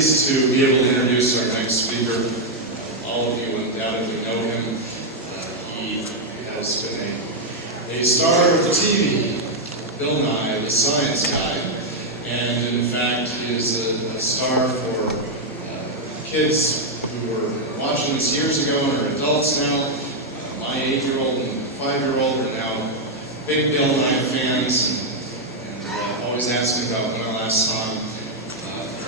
pleased to be able to introduce our next speaker. All of you undoubtedly know him. He has been a star of the TV, Bill Nye, the Science Guy, and in fact he is a star for kids who were watching this years ago and are adults now. My 8-year-old and 5-year-old are now big Bill Nye fans, and always asking about when I last saw him.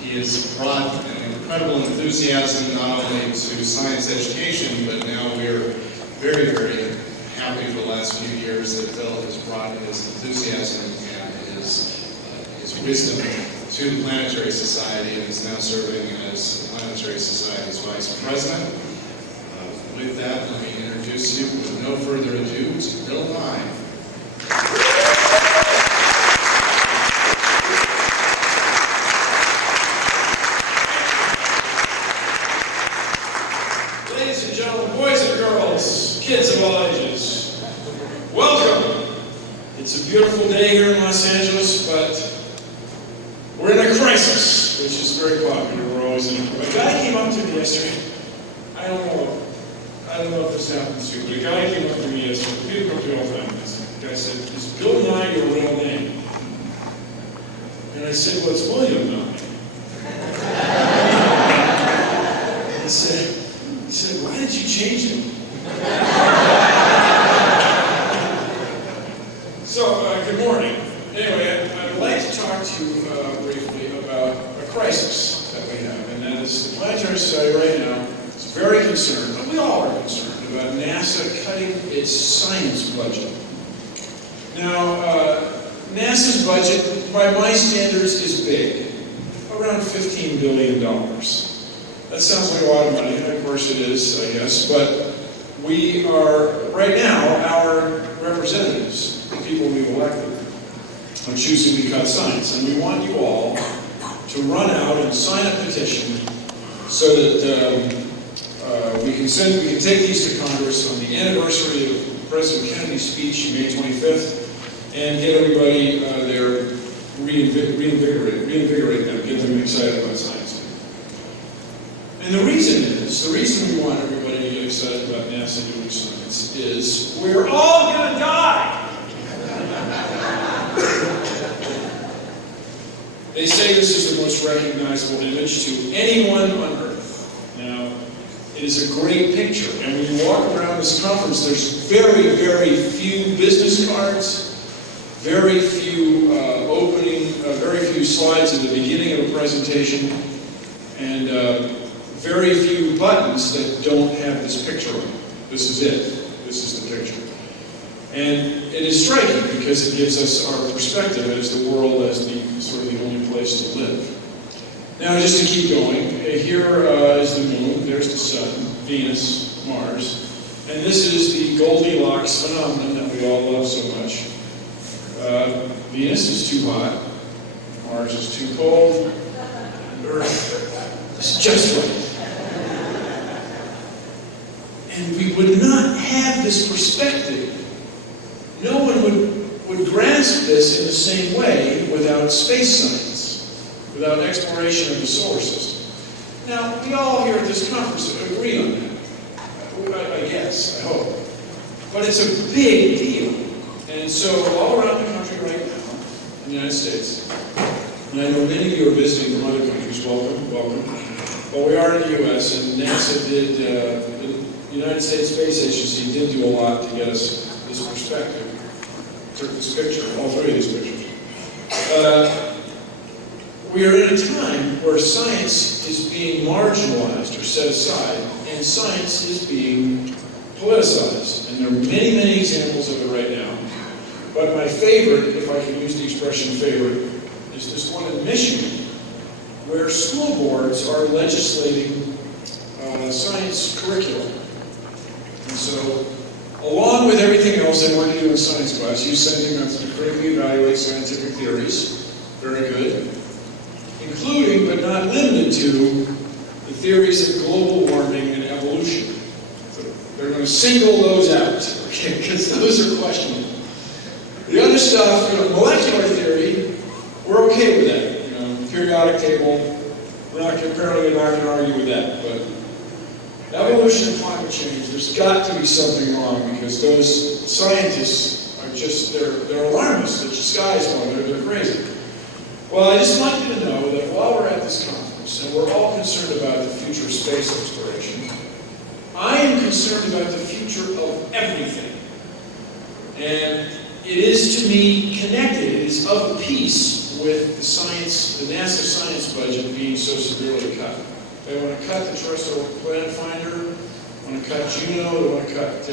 He has brought an incredible enthusiasm not only to science education, but now we're very, very happy for the last few years that Bill has brought his enthusiasm and his wisdom to the Planetary Society and is now serving as the Planetary Society's Vice President. With that, let me introduce you, with no further ado, to Bill Nye. Ladies and gentlemen, boys and girls, kids of all ages, welcome. It's a beautiful day here in Los Angeles, but we're in a crisis, which is very popular. We're always in a crisis. A guy came up to me yesterday. I don't know if this happens to you, but a guy came up to me yesterday. People come to me all the time. The guy said, "Is Bill Nye your real name?" And I said, "Well, it's William Nye." He said, "Why did you change it?" So, good morning. Anyway, I'd like to talk to you briefly about a crisis that we have, and that is the Planetary Society right now is very concerned, and we all are concerned, about NASA cutting its science budget. Now, NASA's budget, by my standards, is big, around $15 billion. That sounds like a lot of money, and of course it is, I guess, but we are, right now, our representatives, the people we've elected, are choosing to cut science, and we want you all to run out and sign a petition so that we can take these to Congress on the anniversary of President Kennedy's speech, May 25th, and get everybody there, reinvigorate them, get them excited about science. And the reason we want everybody excited about NASA doing science is we're all going to die. They say this is the most recognizable image to anyone on Earth. Now, it is a great picture, and when you walk around this conference, there's very, very few business cards, very few very few slides at the beginning of a presentation, and very few buttons that don't have this picture on it. This is it. This is the picture. And it is striking because it gives us our perspective as the world as the sort of the only place to live. Now, just to keep going, here is the moon, there's the sun, Venus, Mars, and this is the Goldilocks phenomenon that we all love so much. Venus is too hot, Mars is too cold, Earth is just right. And we would not have this perspective. No one would grasp this in the same way without space science, without exploration of the solar system. Now, we all here at this conference agree on that. I guess, I hope. But it's a big deal. And so all around the country right now, in the United States, and I know many of you are visiting from other countries, welcome. But we are in the U.S., and NASA did, the United States Space Agency did do a lot to get us this perspective. Took this picture, all three of these pictures. We are in a time where science is being marginalized or set aside, and science is being politicized. And there are many, many examples of it right now. But my favorite, if I can use the expression favorite, is this one in Michigan, where school boards are legislating science curriculum. And so, along with everything else they want to do in science class, use sending methods to critically evaluate scientific theories, very good, including but not limited to the theories of global warming and evolution. So they're going to single those out, okay, because those are questionable. The other stuff, molecular theory, we're okay with that. Periodic table, Apparently we're not going to argue with that, but evolution and climate change, there's got to be something wrong because those scientists are just, they're alarmists, the sky is falling, they're crazy. Well, I just want you to know that while we're at this conference, and we're all concerned about the future of space exploration, I am concerned about the future of everything. And it is, to me, connected, it is of a piece with the science, the NASA science budget being so severely cut. They want to cut the Terrestrial Planet Finder, they want to cut Juno, they want to cut,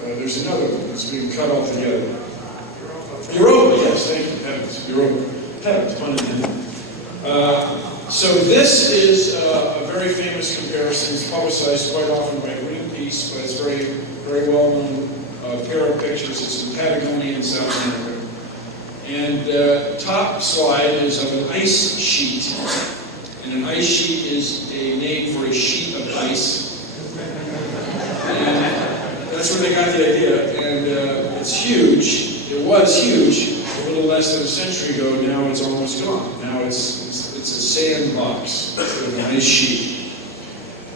there's another one that's being cut altogether. Europa, yes, thank you, heavens, Europa, heavens, pun intended. So this is a very famous comparison. It's publicized quite often by Greenpeace, but it's very, very well known pair of pictures. It's in Patagonia in South America. And top slide is of an ice sheet. And an ice sheet is a name for a sheet of ice. And that's where they got the idea. And it's huge. It was huge a little less than a century ago. Now it's almost gone. Now it's a sandbox instead of an ice sheet.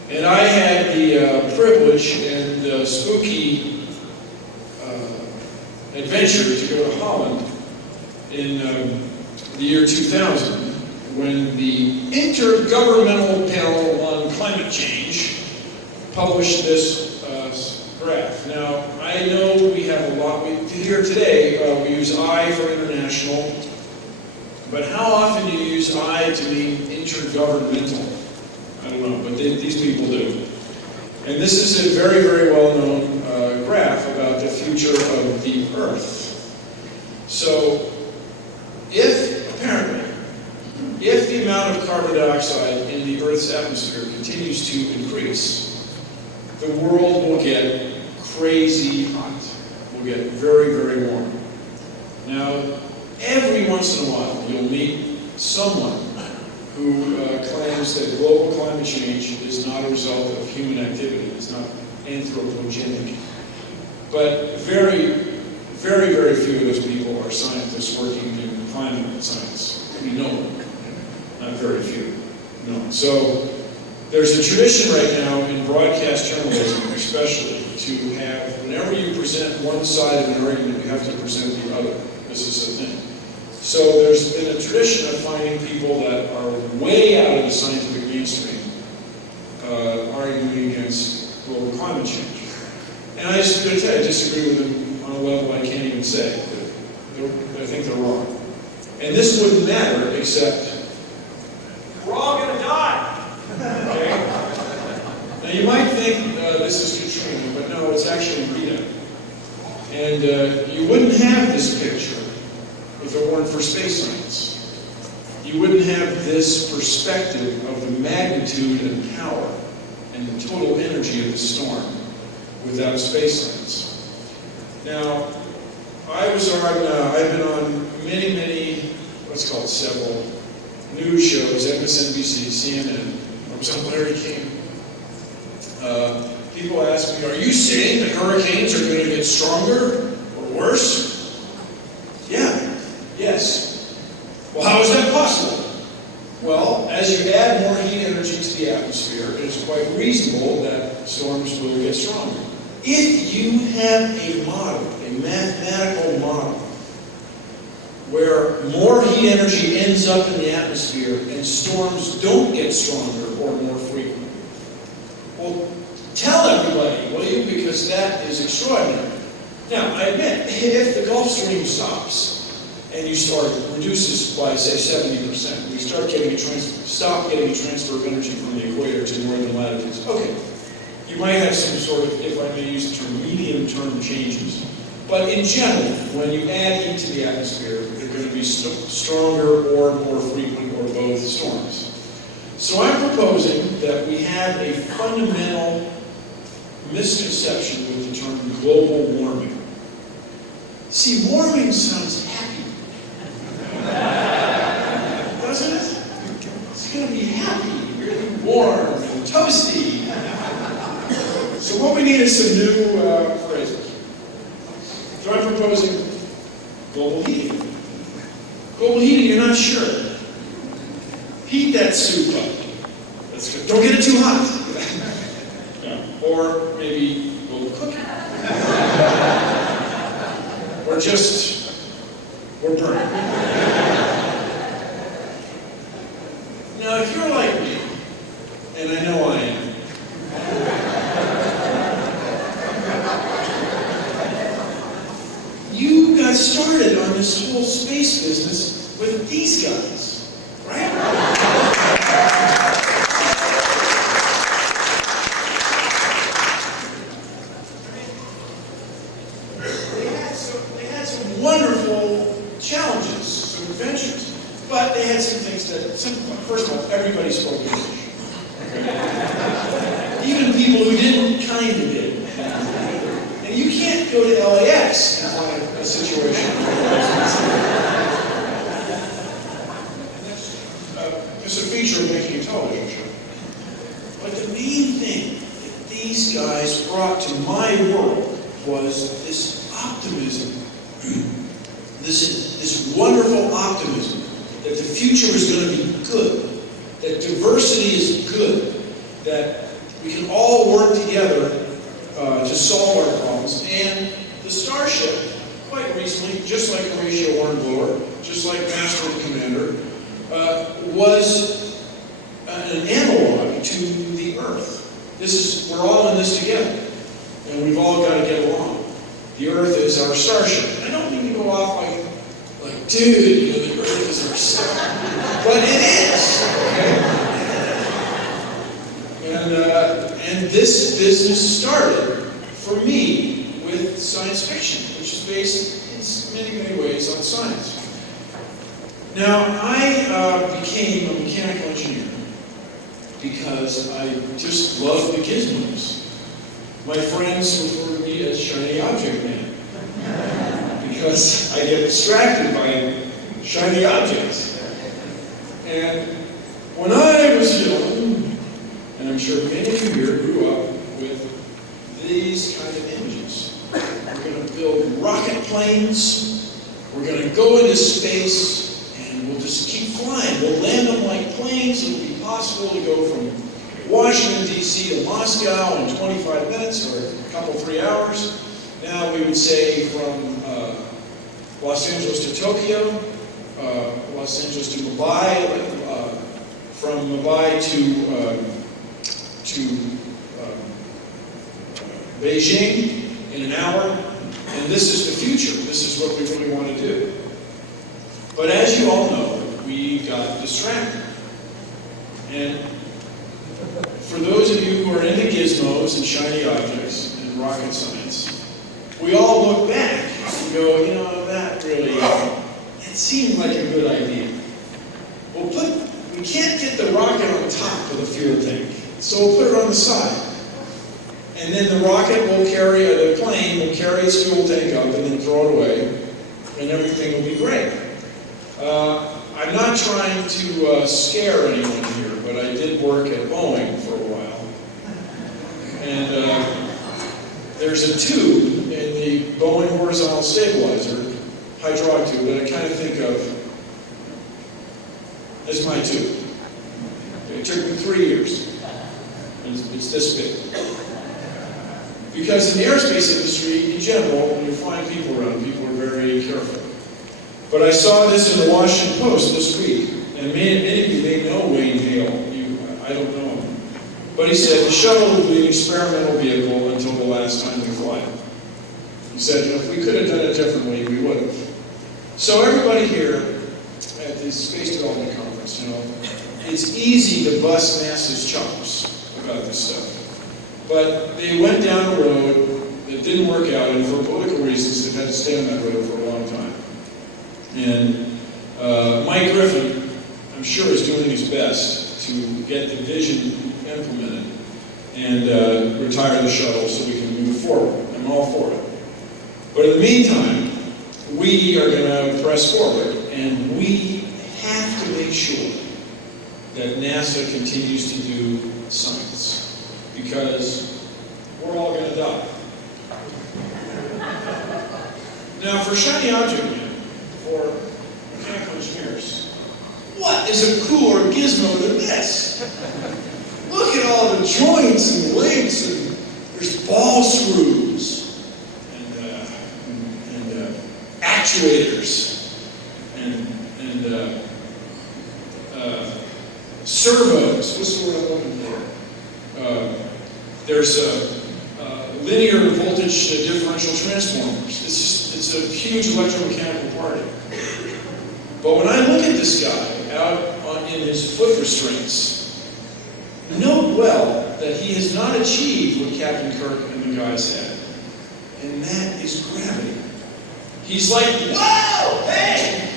And I had the privilege and spooky adventure to go to Holland in the year 2000 when the Intergovernmental Panel on Climate Change published this graph. Now, I know we have a lot, here today we use I for international, but how often do you use I to mean intergovernmental? I don't know, but these people do. And this is a very, very well-known graph about the future of the Earth. So, apparently, if the amount of carbon dioxide in the Earth's atmosphere continues to increase, the world will get crazy hot. Will get very, very warm. Now, every once in a while, you'll meet someone who claims that global climate change is not a result of human activity. It's not anthropogenic. But very, very, very few of those people are scientists working in climate science. We know them. Not very few. No. So there's a tradition right now in broadcast journalism, especially, to have, whenever you present one side of an argument, you have to present the other. This is the thing. So there's been a tradition of finding people that are way out of the scientific mainstream arguing against global climate change. And I just going to tell you, I disagree with them on a level I can't even say. I think they're wrong. And this wouldn't matter except we're all going to die. Okay? Now you might think this is Katrina, but no, it's actually Rita. And you wouldn't have this picture if it weren't for space science. You wouldn't have this perspective of the magnitude and power and the total energy of the storm without space science. Now, I've been on many, what's called several news shows, MSNBC, CNN. I was on Larry King. People ask me, are you saying that hurricanes are going to get stronger or worse? Yeah, yes. Well, how is that possible? Well, as you add more heat energy to the atmosphere, it is quite reasonable that storms will get stronger. If you have a model, a mathematical model, where more heat energy ends up in the atmosphere and storms don't get stronger or more frequent, well, tell everybody, will you? Because that is extraordinary. Now, I admit, if the Gulf Stream stops and you reduces by, say, 70%, we stop getting a transfer of energy from the equator to northern latitudes, okay. You might have some sort of, if I may use the term, medium-term changes. But in general, when you add heat to the atmosphere, they're going to be stronger or more frequent or both storms. So I'm proposing that we have a fundamental misconception with the term global warming. See, warming sounds happy. Doesn't it? It's going to be happy, really warm and toasty. So what we need is some new phrases. So I'm proposing global heating. Global But we'll heat it, you're not sure. Heat that soup up. That's good. Don't get it too hot. Yeah. Or maybe a little cooking. Or just, we're burning. Now, if you're like me, and I know I am, you got started on this whole space business with these guys, right? They had some wonderful challenges, some adventures, but they had some things that, first of all, everybody spoke English. Okay? Even people who didn't kind of did. And you can't go to LAX and find a situation. It's a feature of making a television show. But the main thing that these guys brought to my world was this optimism, this wonderful optimism that the future is going to be good, that diversity is good, that we can all work together to solve our problems. And the Starship, quite recently, just like Horatio Hornblower, just like Master and Commander, was an analog to the Earth. We're all in this together, and we've all got to get along. The Earth is our starship. I don't mean to go off like, dude, the Earth is our star. But it is, okay? And this business started, for me, with science fiction, which is based in many, many ways on science. Now, I became a mechanical engineer because I just loved the gizmos. My friends refer to me as Shiny Object Man because I get distracted by shiny objects. And when I was young, and I'm sure many of you here grew up with these kind of images. We're going to build rocket planes, we're going to go into space, and we'll just keep flying. We'll land them like planes. It'll be possible to go from Washington, D.C. to Moscow in 25 minutes or a couple, 3 hours. Now we would say from Los Angeles to Tokyo, Los Angeles to Mumbai, from Mumbai to Beijing in an hour. And this is the future. This is what we really want to do. But as you all know, we got distracted. And for those of you who are into gizmos and shiny objects and rocket science, we all look back and go, that really, it seemed like a good idea. We can't get the rocket on top of the fuel tank, so we'll put it on the side. And then the rocket will carry, the plane will carry its fuel tank up and then throw it away, and everything will be great. I'm not trying to scare anyone here, but I did work at Boeing for a while. And there's a tube in the Boeing horizontal stabilizer, hydraulic tube, that I kind of think of as my tube. It took me 3 years. It's this big. Because in the aerospace industry, in general, when you're flying people around, people are very careful. But I saw this in the Washington Post this week, and many of you may know Wayne Hale. I don't know him. But he said, the shuttle will be an experimental vehicle until the last time we fly it. He said, if we could have done it differently, we would have. So everybody here at the Space Development Conference, it's easy to bust NASA's chops about this stuff. But they went down a road that didn't work out, and for political reasons, they've had to stay on that road for a long time. And Mike Griffin, I'm sure, is doing his best to get the vision implemented and retire the shuttle so we can move forward. I'm all for it. But in the meantime, we are going to press forward, and we have to make sure that NASA continues to do science, because we're all going to die. Now, for Shiny Object Man, for mechanical engineers, what is a cooler gizmo than this? Look at all the joints and links, and there's ball screws, and actuators, and servos. What's the word I'm looking for? There's linear voltage differential transformers. It's a huge electromechanical party. But when I look at this guy out in his foot restraints, note well that he has not achieved what Captain Kirk and the guys had, and that is gravity. He's like, wow, hey!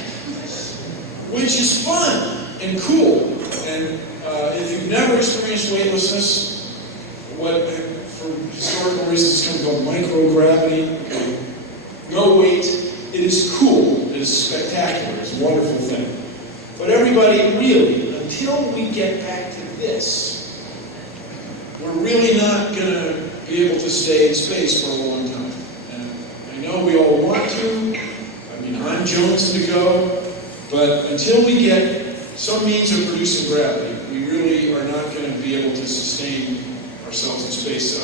Which is fun and cool. And if you've never experienced weightlessness, what for historical reasons it's called microgravity, okay? No weight, it is cool, it is spectacular, it's a wonderful thing. But everybody, really, until we get back to this, we're really not going to be able to stay in space for a long time. And I know we all want to. I mean, I'm jonesing to go. But until we get some means of producing gravity, we really are not going to be able to sustain ourselves in space.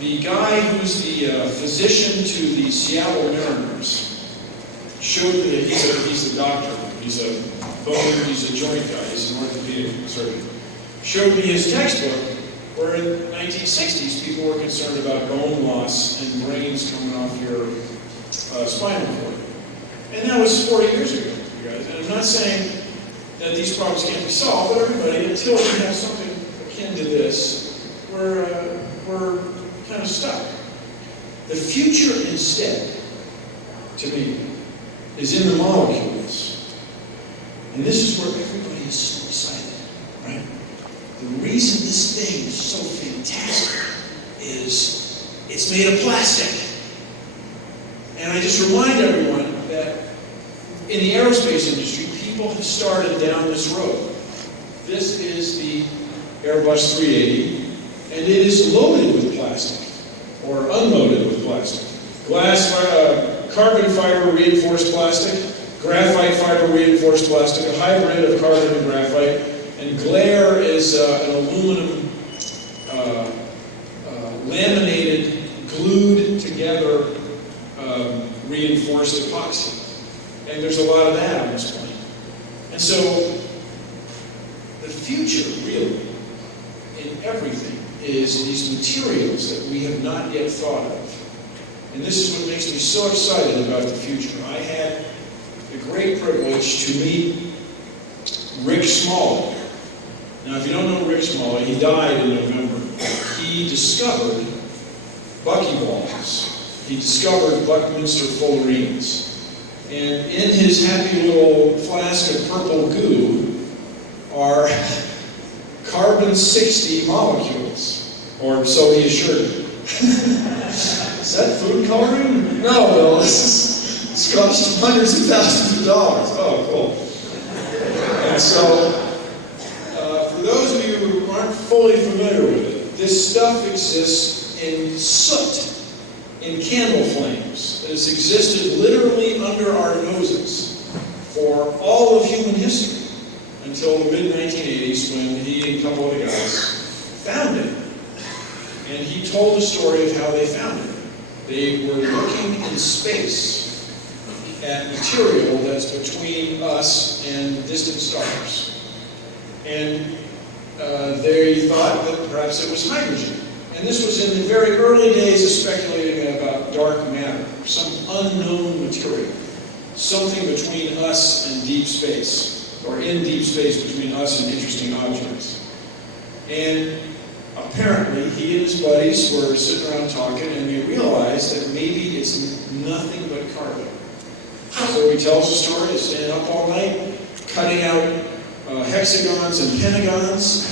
The guy who's the physician to the Seattle Mariners showed me, he's a doctor, he's a joint guy, he's an orthopedic surgeon, showed me his textbook where in the 1960s people were concerned about bone loss and brains coming off your spinal cord. And that was 40 years ago, you guys. And I'm not saying that these problems can't be solved, but everybody, until we have something akin to this, we're kind of stuck. The future instead, to me, is in the molecules. And this is where everybody is so excited, right? The reason this thing is so fantastic is it's made of plastic. And I just remind everyone that in the aerospace industry, people have started down this road. This is the Airbus 380, and it is loaded with plastic, or unloaded with plastic. Glass, carbon fiber reinforced plastic, graphite fiber reinforced plastic, a hybrid of carbon and graphite, and glare is an aluminum laminated, glued together reinforced epoxy. And there's a lot of that on this plane. And so the future, really, in everything, is these materials that we have not yet thought of. And this is what makes me so excited about the future. I had the great privilege to meet Rick Smalley. Now, if you don't know Rick Smalley, he died in November. He discovered buckyballs. He discovered Buckminster fullerenes. And in his happy little flask of purple goo are carbon-60 molecules, or so he assured me. Is that food coloring? No, Bill, this cost hundreds of thousands of dollars. Oh, cool. And so, for those of you who aren't fully familiar with it, this stuff exists in soot, in candle flames. It has existed literally under our noses for all of human history until the mid-1980s when he and a couple of the guys found it. And he told the story of how they found it. They were looking in space at material that's between us and distant stars. And they thought that perhaps it was hydrogen. And this was in the very early days of speculating about dark matter, some unknown material, something between us and deep space, or in deep space between us and interesting objects. And apparently, he and his buddies were sitting around talking, and they realized that maybe it's nothing but carbon. So he tells the story of staying up all night, cutting out hexagons and pentagons,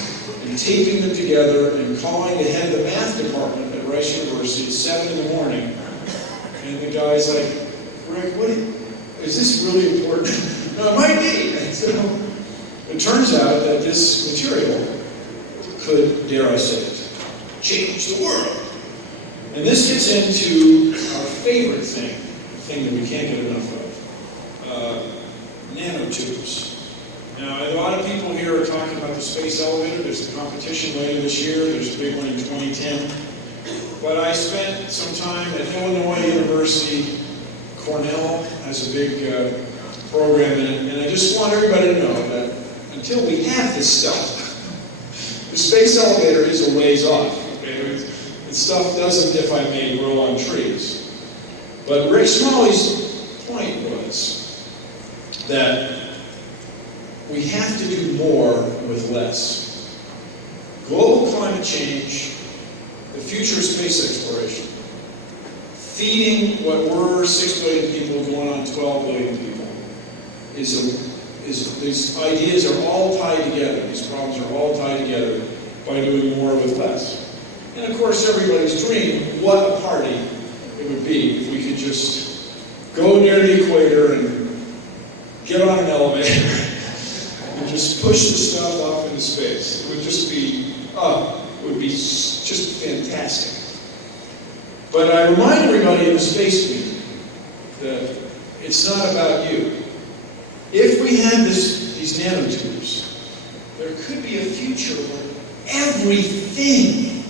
and taping them together, and calling the head of the math department at Rice University at 7 in the morning. And the guy's like, Rick, is this really important? No, it might be. And so it turns out that this material could, dare I say it, change the world. And this gets into our favorite thing, the thing that we can't get enough of. nanotubes. Now, a lot of people here are talking about the space elevator. There's a competition later this year. There's a big one in 2010. But I spent some time at Illinois University. Cornell has a big program in it. And I just want everybody to know that until we have this stuff, the space elevator is a ways off. Okay? And stuff doesn't, if I may, grow on trees. But Rick Smalley's point was that we have to do more with less. Global climate change, the future of space exploration, feeding what were 6 billion people going on 12 billion people, these ideas are all tied together, these problems are all tied together by doing more with less. And of course, everybody's dream, what a party it would be if we could just go near the equator and get on an elevator and just push the stuff off into space. It would just be, it would be just fantastic. But I remind everybody in the space meeting that it's not about you. If we had these nanotubes, there could be a future where everything,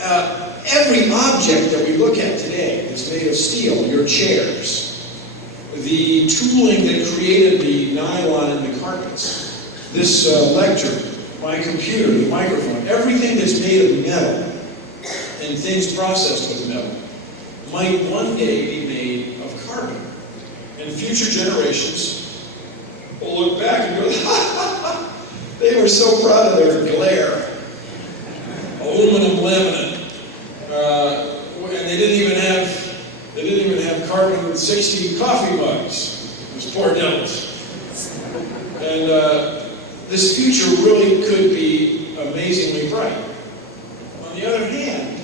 every object that we look at today is made of steel, your chairs, the tooling that created the nylon in the carpets, this lecture, my computer, the microphone, everything that's made of metal and things processed with metal might one day be made of carbon. And future generations will look back and go, they were so proud of their glare. Aluminum laminate. And they didn't even have carbon 60 coffee mugs. Those poor devils. And this future really could be amazingly bright. On the other hand,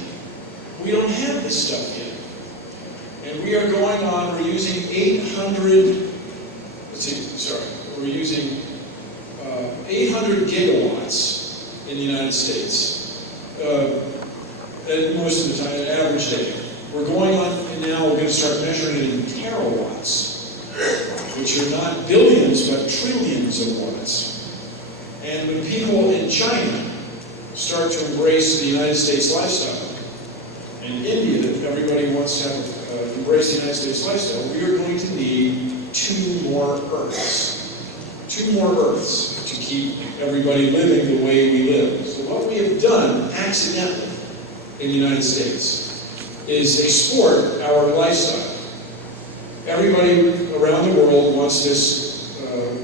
we don't have this stuff yet. And we are going on, we're using 800 gigawatts in the United States. At most of the time, an average day. We're going on, and now we're going to start measuring it in terawatts, which are not billions, but trillions of watts. And when people in China start to embrace the United States lifestyle, and India, that everybody wants to have embrace the United States lifestyle, we are going to need 2 more Earths. 2 more Earths to keep everybody living the way we live. So what we have done accidentally in the United States is export our lifestyle. Everybody around the world wants this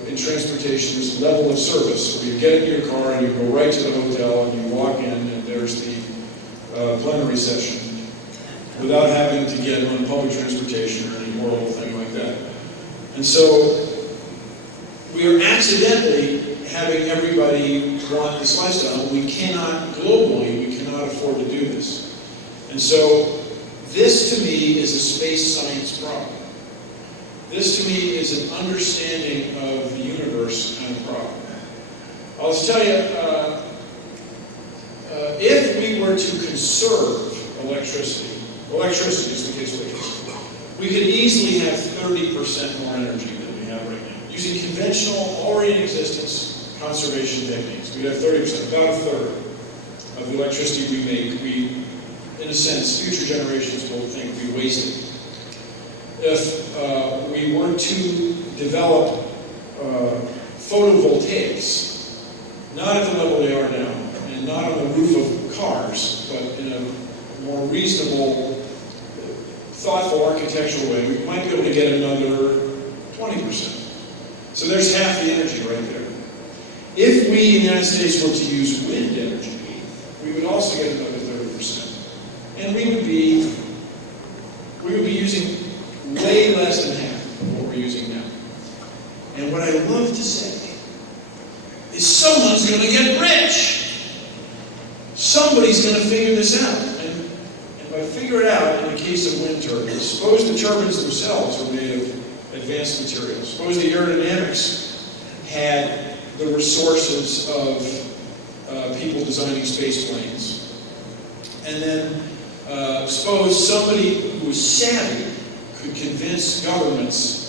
in transportation, this level of service, where you get in your car and you go right to the hotel and you walk in and there's the plenary session without having to get on public transportation or any horrible thing like that. And so we are accidentally having everybody want this lifestyle. We cannot, globally, we cannot afford to do this. And so this to me is a space science problem. This to me is an understanding of the universe kind of problem. I'll just tell you, if we were to conserve electricity is the case electricity, we could easily have 30% more energy than we have right now. Using conventional, already in existence, conservation techniques, we'd have 30%, about a third of the electricity we make, in a sense, future generations will think we wasted. If we were to develop photovoltaics, not at the level they are now, and not on the roof of cars, but in a more reasonable, thoughtful architectural way, we might be able to get another 20%. So there's half the energy right there. If we in the United States were to use wind energy, we would also get another 30%. And we would be using way less than half of what we're using now. And what I love to say is someone's going to get rich. Somebody's going to figure this out. And if I figure it out, in the case of wind turbines, suppose the turbines themselves are made of advanced materials. Suppose the aerodynamics had the resources of people designing space planes. And then suppose somebody who was savvy could convince governments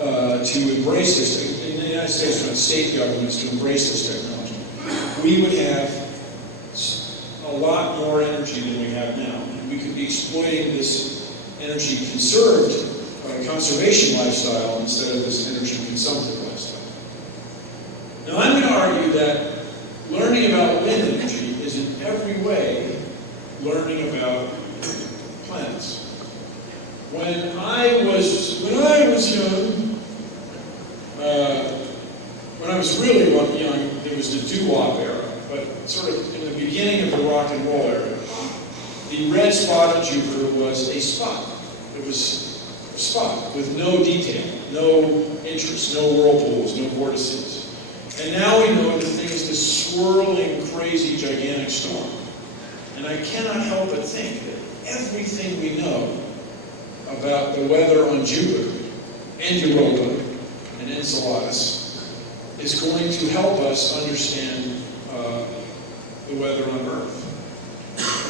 to embrace this, in the United States, we state governments to embrace this technology, we would have a lot more energy than we have now. And we could be exploiting this energy conservation lifestyle instead of this energy consumptive lifestyle. Now I'm going to argue that learning about wind energy is in every way learning about planets. When I was young, when I was really young, there was the doo-wop era, but sort of in the beginning of the rock and roll era, the red spot on Jupiter was a spot. It was a spot with no detail, no interest, no whirlpools, no vortices. And now we know the thing is this swirling, crazy, gigantic storm. And I cannot help but think that everything we know about the weather on Jupiter and Europa and Enceladus is going to help us understand the weather on Earth.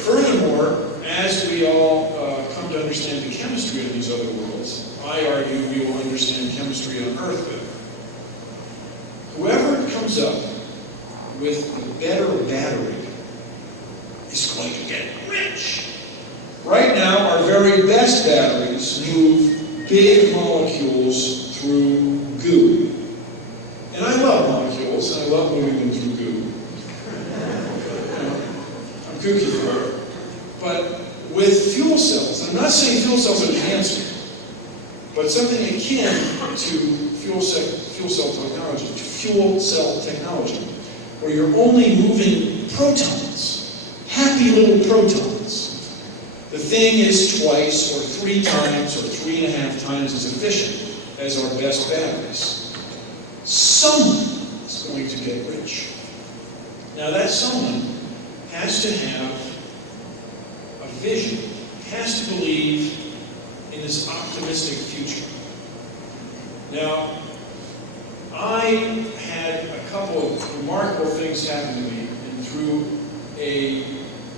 Furthermore, as we all come to understand the chemistry of these other worlds, I argue we will understand chemistry on Earth better. Whoever comes up with a better battery is going to get rich. Right now, our very best batteries move big molecules through goo. And I love molecules, and I love moving them through goo. I'm kooky for it. But with fuel cells, I'm not saying fuel cells are the answer, but something akin to fuel cell technology, where you're only moving protons, happy little protons. The thing is twice or 3 times or 3.5 times as efficient as our best batteries. Someone is going to get rich. Now that someone has to have a vision, has to believe in this optimistic future. Now, I had a couple of remarkable things happen to me, and through a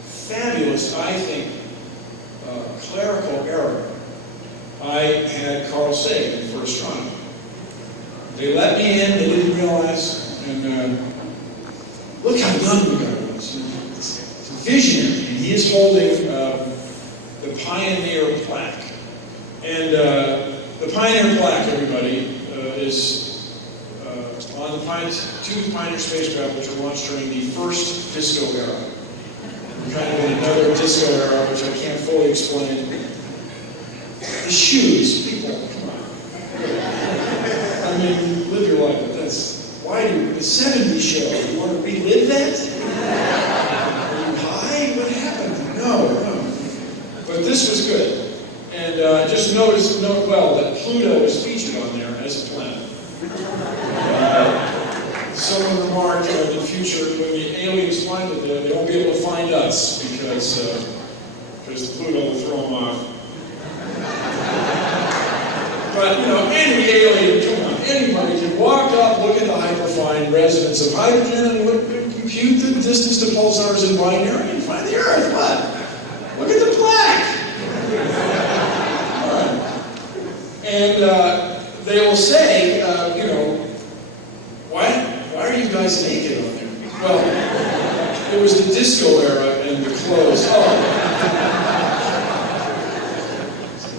fabulous, I think, clerical error, I had Carl Sagan for astronomy. They let me in, they didn't realize, and look how young the guy was. It's a visionary, and he is holding the Pioneer plaque. And the Pioneer plaque, everybody, is on the two Pioneer spacecraft which were launched during the first disco era. Kind of in another disco era, which I can't fully explain. The shoes, people, come on. I mean, live your life, but that's, why do, the 70s show, you want to relive that? Are you high? What happened? No. But this was good. And just note well that Pluto was featured on there as a planet. Someone remarked in the future, when the aliens find it there, they won't be able to find us because Pluto will throw them off. But, any alien, come on, anybody can walk up, look at the hyperfine resonance of hydrogen, and compute the distance to pulsars in binary and find the Earth. What? Look at the plaque. All right. And they will say, why are you guys naked on there? Well, it was the disco era and the clothes. Oh.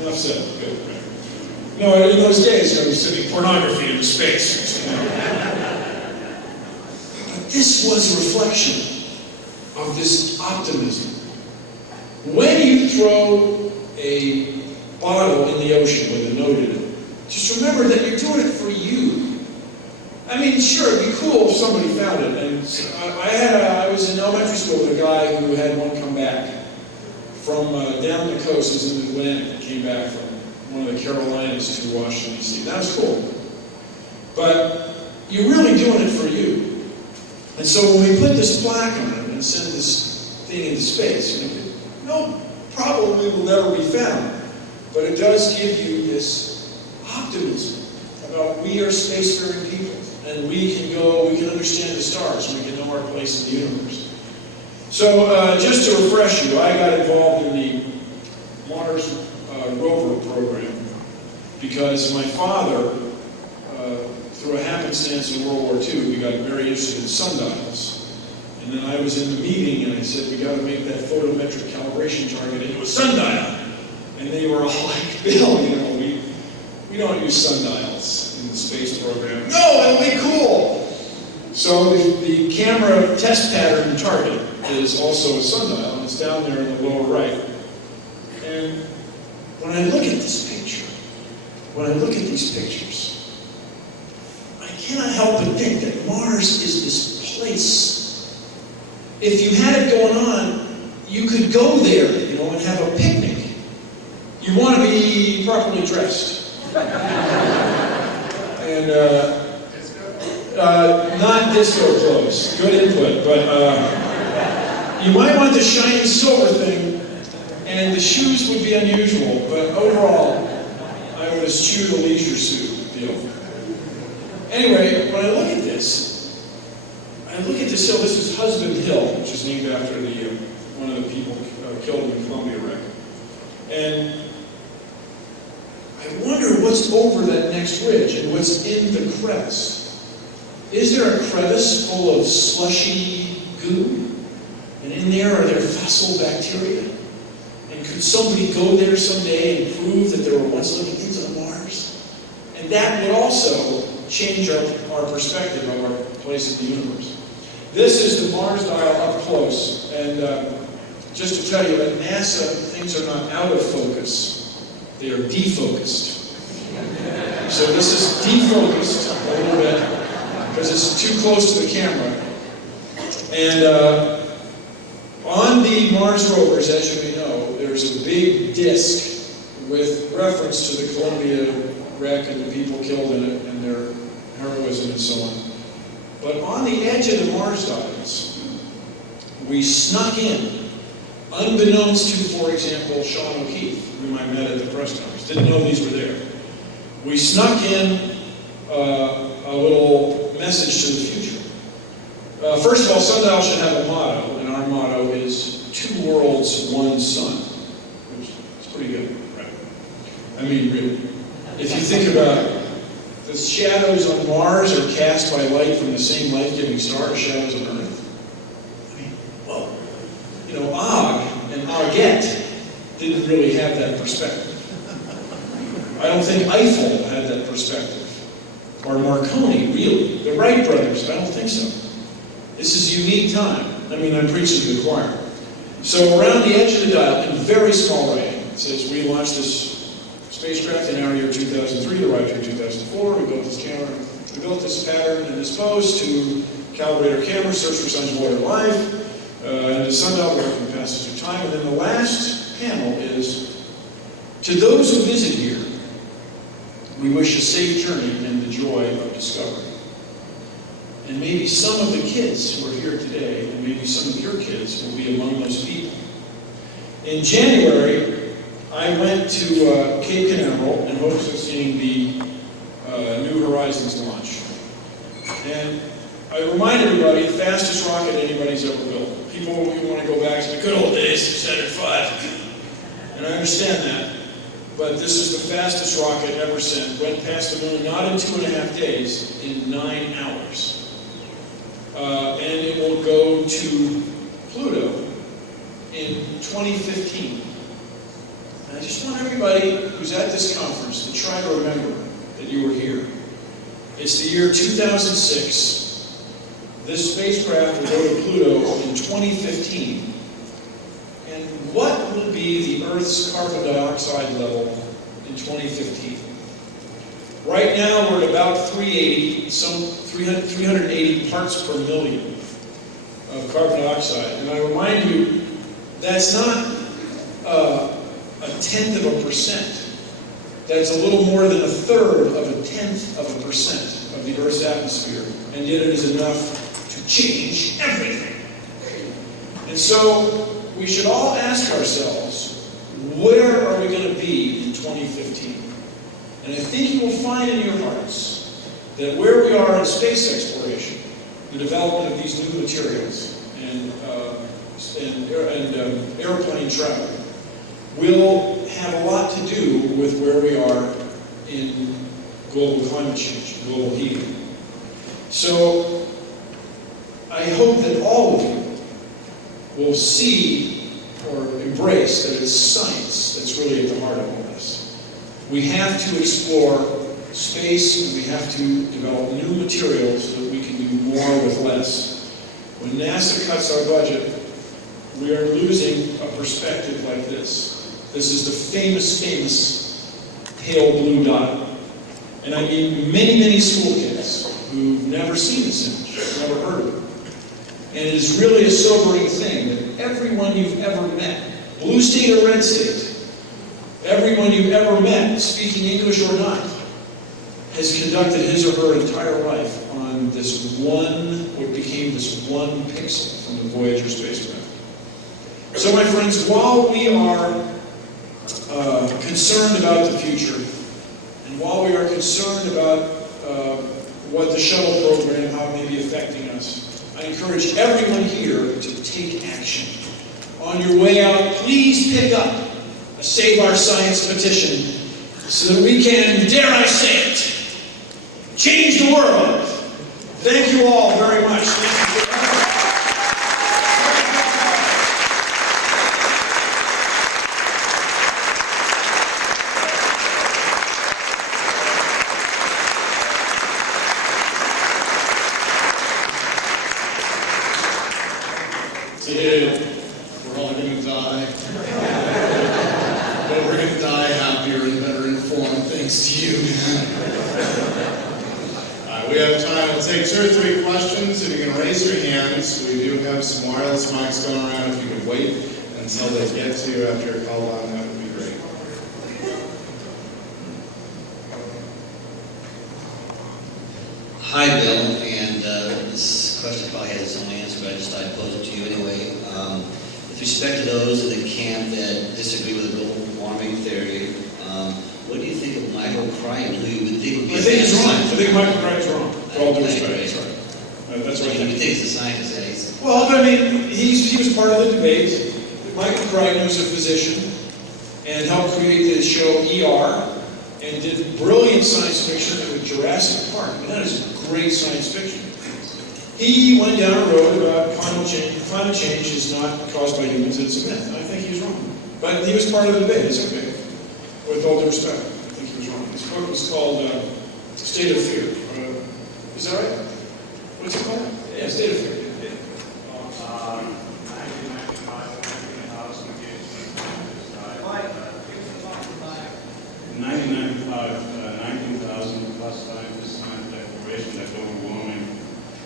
Enough said. Good. No, in those days, there was sitting pornography in space. But this was a reflection of this optimism. When you throw a bottle in the ocean with a note in it, just remember that you're doing it for you. I mean, sure, it'd be cool if somebody found it. And I was in elementary school with a guy who had one come back from down the coast. He was in the Atlantic. He came back from one of the Carolinas to Washington, D.C. That was cool. But you're really doing it for you. And so when we put this plaque on it and send this thing into space, no, probably will never be found. But it does give you this optimism about we are spacefaring people. And we can understand the stars, and we can know our place in the universe. So, just to refresh you, I got involved in the Mars rover program because my father through a happenstance in World War II, we got very interested in sundials. And then I was in the meeting and I said, we got to make that photometric calibration target into a sundial. And they were all like, Bill, we don't use sundials in the space program. No, it'll be cool. So the camera test pattern target is also a sundial, and it's down there in the lower right. And when I look at this picture, when I look at these pictures, I cannot help but think that Mars is this place. If you had it going on, you could go there, and have a picnic. You want to be properly dressed. And not disco clothes. Good input, but you might want the shiny silver thing, and the shoes would be unusual, but overall, I would eschew the leisure suit deal. Anyway, when I look at this hill. This is Husband Hill, which is named after one of the people killed in the Columbia wreck. And I wonder what's over that next ridge and what's in the crevice. Is there a crevice full of slushy goo? And in there, are there fossil bacteria? And could somebody go there someday and prove that there were once living things on Mars? And that would also change our perspective of our place in the universe. This is the Mars dial up close. And just to tell you, at NASA, things are not out of focus. They are defocused. So this is defocused a little bit because it's too close to the camera. And on the Mars rovers, as you may know, there's a big disk with reference to the Columbia wreck and the people killed in it and their heroism and so on. But on the edge of the Mars dials, we snuck in, unbeknownst to, for example, Sean O'Keefe, whom I met at the press conference. Didn't know these were there. We snuck in a little message to the future. First of all, sundial should have a motto, and our motto is 2 worlds, 1 sun, which is pretty good, right? I mean, really. If you think about it, the shadows on Mars are cast by light from the same life-giving star as shadows on Earth. I mean, whoa. Og and Augette didn't really have that perspective. I don't think Eiffel had that perspective. Or Marconi, really. The Wright brothers, I don't think so. This is a unique time. I mean, I'm preaching to the choir. So around the edge of the dial, in very small writing, it says, we launched this spacecraft in our year 2003, arrived here in 2004, we built this camera, we built this pattern and this pose to calibrate our camera, search for signs of water life, and the sundial working passage of time. And then the last panel is, to those who visit here, we wish a safe journey and the joy of discovery. And maybe some of the kids who are here today, and maybe some of your kids, will be among those people. In January, I went to Cape Canaveral in hopes of seeing the New Horizons launch. And I remind everybody, the fastest rocket anybody's ever built. People want to go back to the good old days of Saturn V. And I understand that. But this is the fastest rocket ever sent. Went past the moon not in 2.5 days, in 9 hours. And it will go to Pluto in 2015. And I just want everybody who's at this conference to try to remember that you were here. It's the year 2006. This spacecraft will go to Pluto in 2015. And what will be the Earth's carbon dioxide level in 2015? Right now, we're at about 380, some 380 parts per million of carbon dioxide. And I remind you, that's not a 0.1%. That's a little more than 1/3 of a 0.1% of the Earth's atmosphere. And yet it is enough to change everything. And so, we should all ask ourselves, where are we going to be in 2015? And I think you will find in your hearts that where we are in space exploration, the development of these new materials, and airplane travel, will have a lot to do with where we are in global climate change, global heating. So I hope that all of you will see or embrace that it's science that's really at the heart of all this. We have to explore space, and we have to develop new materials so that we can do more with less. When NASA cuts our budget, we are losing a perspective like this. This is the famous pale blue dot. And I mean many school kids who've never seen this image, never heard of it. And it is really a sobering thing that everyone you've ever met, blue state or red state, everyone you've ever met, speaking English or not, has conducted his or her entire life on this what became this one pixel from the Voyager spacecraft. So my friends, while we are concerned about the future, and while we are concerned about what the shuttle program, how it may be affecting us, I encourage everyone here to take action. On your way out, please pick up a Save Our Science petition so that we can, dare I say it, change the world. Thank you all very much. We're all going to die. But we're going to die happier and better informed thanks to you. We have time. We'll take 2 or 3 questions. If you can raise your hands, we do have some wireless mics going around. If you could wait until they get to you after you're called on, that would be great. Hi, Bill, and this question probably has its own answer, but I pose it to you anyway. With respect to those in the camp that disagree with the global warming theory, what do you think of Michael Crichton, who you would think would be I think he's wrong. I think Michael Crichton's wrong. For all due respect. That's right. That's what I You think. think he's a scientist, that he's... Well, but I mean, he was part of the debate. Michael Crichton was a physician and helped create the show ER and did brilliant science fiction with Jurassic Park. I mean, that is great science fiction. He went down a road about climate change. Climate change is not caused by humans, it's a myth. I think he was wrong. But he was part of the debate, it's okay. With all due respect, I think he was wrong. His book was called State of Fear. Is that right? What's it called? Yeah, State of Fear. Yeah. 19,000 plus scientists signed a declaration that global warming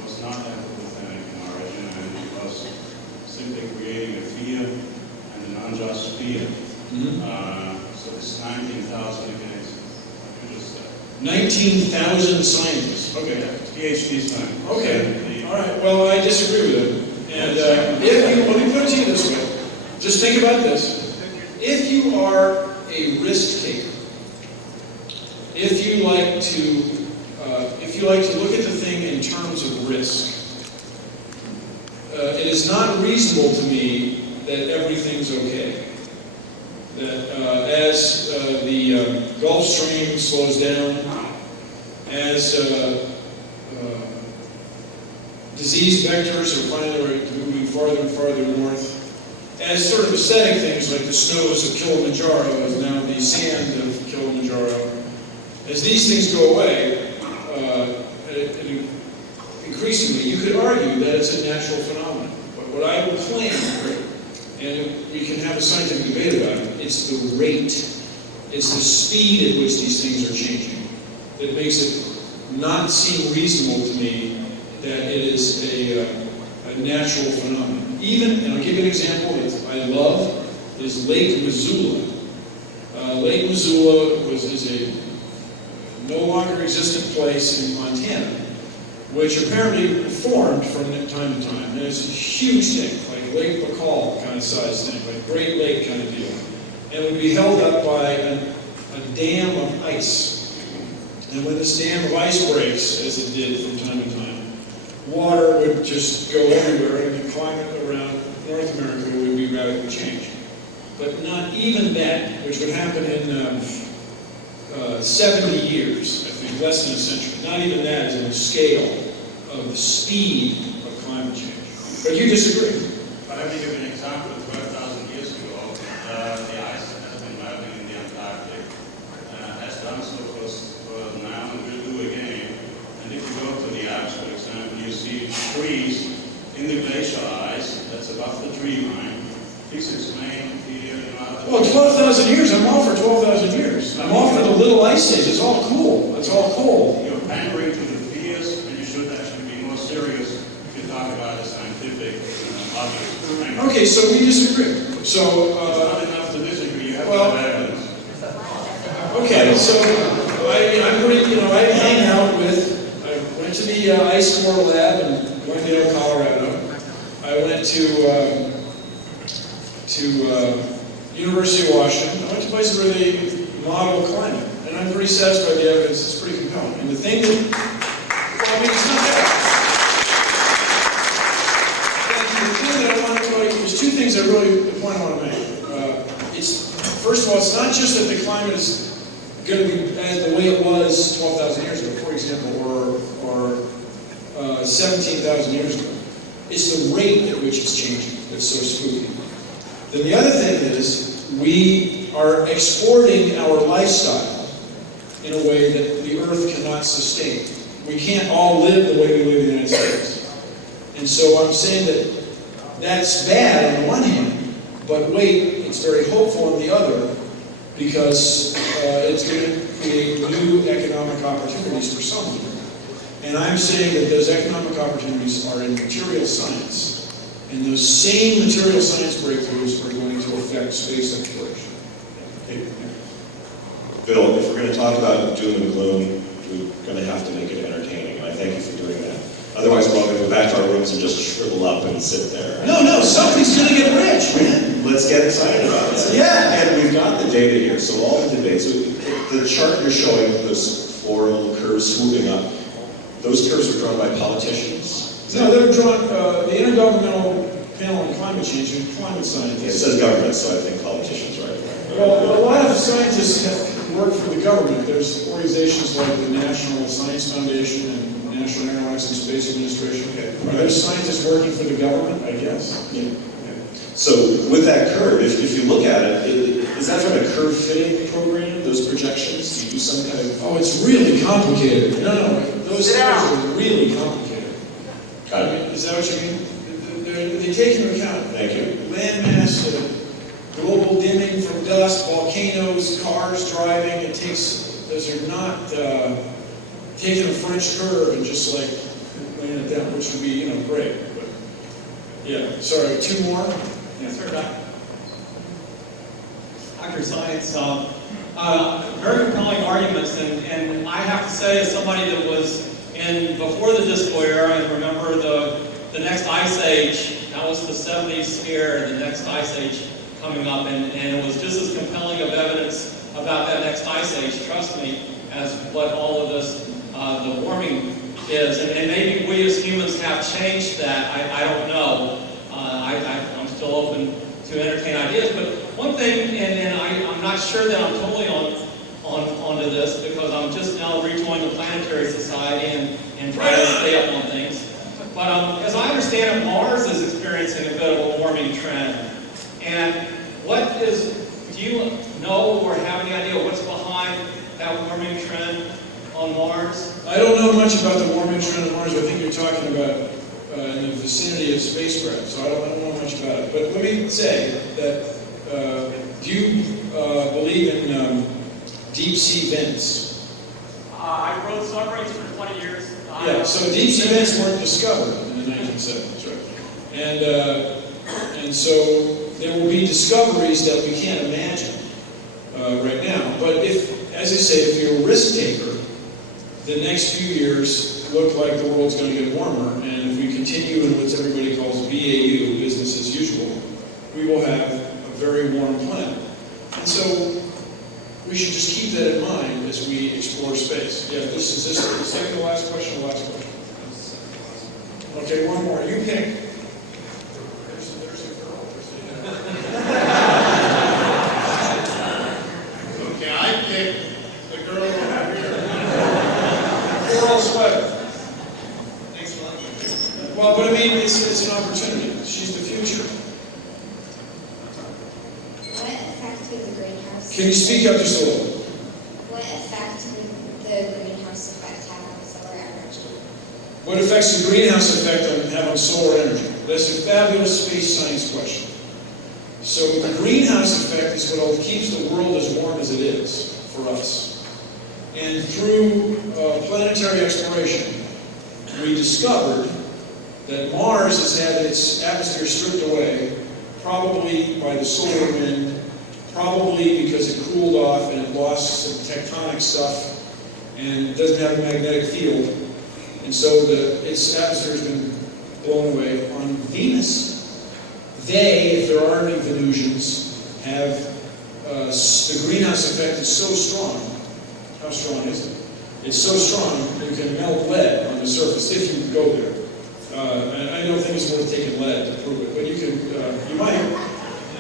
was not anthropogenic in origin, and it was simply creating a fear and an unjust fear. So this 19,000 against, what you just said. 19,000 scientists. Okay. PhD scientists. Okay. All right. Well, I disagree with it. And let me put it to you this way. Just think about this. If you are a risk taker, if you like to look at the thing in terms of risk, it is not reasonable to me that everything's okay. That as the Gulf Stream slows down, as disease vectors are finally moving farther and farther north, as sort of aesthetic things like the snows of Kilimanjaro is now the sand of Kilimanjaro, as these things go away, increasingly, you could argue that it's a natural phenomenon. But what I would claim, and we can have a scientific debate about it, it's the rate, it's the speed at which these things are changing that makes it not seem reasonable to me that it is a natural phenomenon. Even, and I'll give you an example that I love, is Lake Missoula. Lake Missoula is a no longer existent place in Montana, which apparently formed from time to time. And it's a huge thing, like Lake Bacall kind of size thing, like Great Lake kind of deal. And it would be held up by a dam of ice. And when this dam of ice breaks, as it did from time to time, water would just go everywhere, and the climate around North America would be radically changed. But not even that, which would happen in 70 years, I think, less than a century. Not even that is in the scale of the speed of climate change. But you disagree. But let me give you an example. 12,000 years ago, the ice that has been melting in the Antarctic has done so for now and will do again. And if you go to the Alps, for example, you see trees in the glacial ice that's above the tree line. Please explain here, Well, 12,000 years, I'm all for 12,000 years. I'm all for the little ice age. It's all cool. It's all cool. You're pandering to the fears, and you should actually be more serious if you talk about a scientific object. Okay, so we disagree. So, It's not enough to disagree, you have to have evidence. okay, so I'm pretty, I hang out I went to the ice core lab in Glendale, Colorado. I went to University of Washington. I went to places where they model climate, and I'm pretty satisfied with the evidence. It's pretty compelling. And the thing that, well, I mean, it's not that. The thing that I want to tell you, there's two things the point I want to make. First of all, it's not just that the climate is going to be as the way it was 12,000 years ago, for example, or 17,000 years ago. It's the rate at which it's changing that's so spooky. Then the other thing is we are exporting our lifestyle in a way that the Earth cannot sustain. We can't all live the way we live in the United States. And so I'm saying that that's bad on the one hand, but wait, it's very hopeful on the other, because it's going to create new economic opportunities for someone. And I'm saying that those economic opportunities are in material science. And those same material science breakthroughs are going to affect space exploration. Bill, if we're going to talk about doom and gloom, we're going to have to make it entertaining, and I thank you for doing that. Otherwise, we're all going to go back to our rooms and just shrivel up and sit there. No, somebody's going to get rich, man. Let's get excited about it. Yeah. And we've got the data here, so all the debates. So the chart you're showing, those four little curves swooping up, those curves were drawn by politicians? No, they were drawn, the Intergovernmental Panel on Climate Change and climate scientists. It says government, so I think politicians, right? Well, a lot of scientists have worked for the government. There's organizations like the National Science Foundation and National Aeronautics and Space Administration. Okay. Are there scientists working for the government? I guess. Yeah. So with that curve, if you look at it, is that from a curve fitting program, those projections? Do you do some kind of... Oh, it's really complicated. No, those things are really complicated. Got it. Is that what you mean? They take into account Thank you. land mass, global dimming from dust, volcanoes, cars driving. Those are not taking a French curve and just like laying it down, which would be, great. But yeah, sorry, two more? Yes, sir, Dr. Science, very compelling arguments, and I have to say, as somebody that was before the disco era, and remember the next ice age, that was the 70s scare, and the next ice age coming up, and it was just as compelling of evidence about that next ice age, trust me, as what all of this, the warming is, and maybe we as humans have changed that, I don't know. I'm still open to entertain ideas, but one thing, and I'm not sure that I'm totally onto this, because I'm just now rejoining the Planetary Society and trying to stay up on things. But as I understand it, Mars is experiencing a bit of a warming trend. And do you know or have any idea what's behind that warming trend on Mars? I don't know much about the warming trend on Mars. I think you're talking about in the vicinity of spacecraft, so I don't know much about it. But let me say that, do you believe in deep sea vents? I rode submarines for 20 years. Yeah, so deep sea vents weren't discovered in the 1970s, right? And so there will be discoveries that we can't imagine right now. But if, as I say, if you're a risk taker, the next few years look like the world's going to get warmer, and if we continue in what everybody calls BAU, business as usual, we will have a very warm planet. And so we should just keep that in mind as we explore space. Yeah, is this the second to last question or last question? Okay, one more. You pick. There's a girl. Okay, I picked the girl Well, but I mean, it's an opportunity. She's the future. What effect would the greenhouse? Can you speak up just a little? What effect would the greenhouse effect have on solar energy? What affects the greenhouse effect on solar energy? That's a fabulous space science question. So the greenhouse effect is what keeps the world as warm as it is for us. And through planetary exploration, we discovered that Mars has had its atmosphere stripped away, probably by the solar wind, probably because it cooled off and it lost some tectonic stuff and doesn't have a magnetic field. And so its atmosphere has been blown away. On Venus, they, if there are any Venusians, have the greenhouse effect is so strong. How strong is it? It's so strong you can melt lead on the surface if you go there. I don't think it's worth taking lead to prove it, but you can, you might.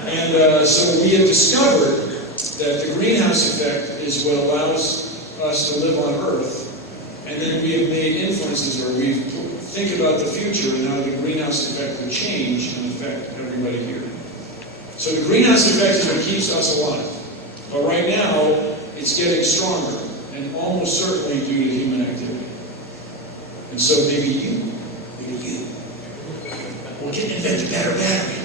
And so we have discovered that the greenhouse effect is what allows us to live on Earth. And then we have made inferences, or we think about the future and how the greenhouse effect will change and affect everybody here. So the greenhouse effect is what keeps us alive. But right now, it's getting stronger, and almost certainly due to human activity. And so maybe you will invent a better battery.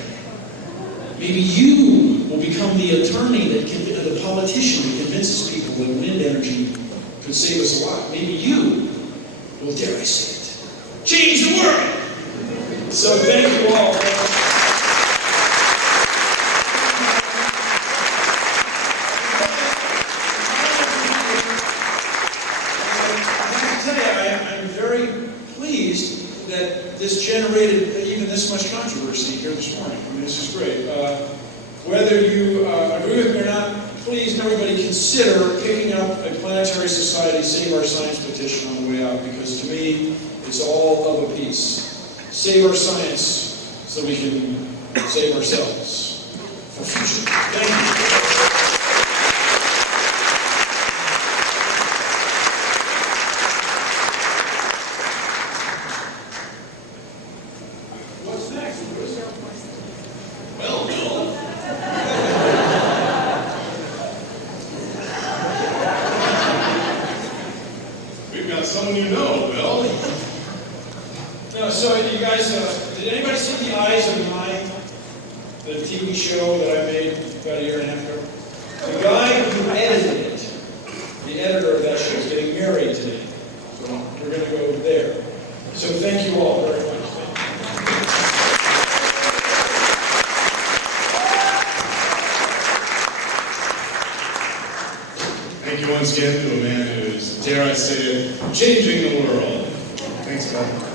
Maybe you will become the attorney, the politician that convinces people that wind energy could save us a lot. Maybe you will, dare I say it, change the world. So thank you all. I'm very pleased that this generated even this much controversy here this morning. I mean, this is great. Whether you agree with me or not, please, everybody, consider picking up a Planetary Society Save Our Science petition on the way out, because to me, it's all of a piece. Save our science so we can save ourselves for future. Thank you. What's next? Well, Bill. We've got someone you know, Bill. No, so you guys, did anybody see The Eyes of Mine? The TV show that I made about a year and a half ago? The guy who edited it, the editor of that show, is getting married today. So we're going to go there. So thank you all very much. Thank you once again to a man who is, dare I say it, changing the world. Thanks, Bill.